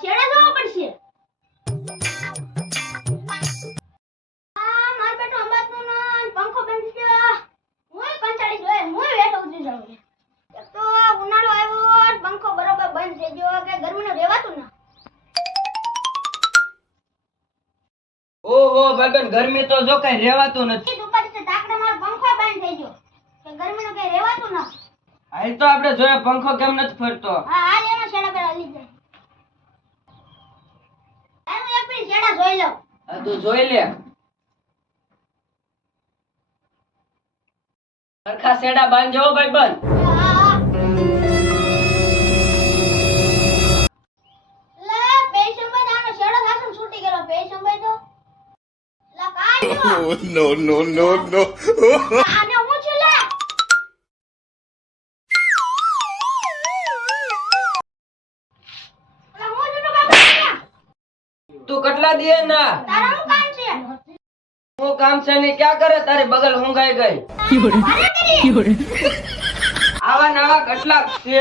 શેડા જોવા પડશે. માર બેટો અંબાતું ના પંખો બંધ છે. હું કંટાળી ગયો. હું વેઠો ઉતરી જાઉં. એક તો ઉનાળો આવ્યો, પંખો બરોબર બંધ થઈ ગયો કે ગરમીનું રહેવાતું ના. ઓહો ભાઈબંધ, ગરમી તો જો કઈ રહેવાતું નથી. ઉપર છે ટાકડા મારો પંખો બંધ થઈ ગયો કે ગરમીનું કઈ રહેવાતું ના. હાલ તો આપણે જોઈએ પંખો કેમ નથી ફરતો. હા હાલ એનો શેડા પર હાલી જાય. હું એક મિનિટ શેડા જોઈ લઉં. આ તું જોઈ લે. સરખા શેડા બાંધજો ભાઈબંધ. હા. લે પેશંભાઈ આનો શેડો થાસન છૂટી ગયો. પેશંભાઈ તો લા કાઈ No, no, no, no. આને હું છું લે. લા હું છું તો બાબા. તું કેટલા દિયે ના તારા હું કામ છે? હું કામ છે ને ક્યાં કરે તારી બગલ હુંગાઈ ગઈ. મારે કરી. આવા નવા કેટલાક છે.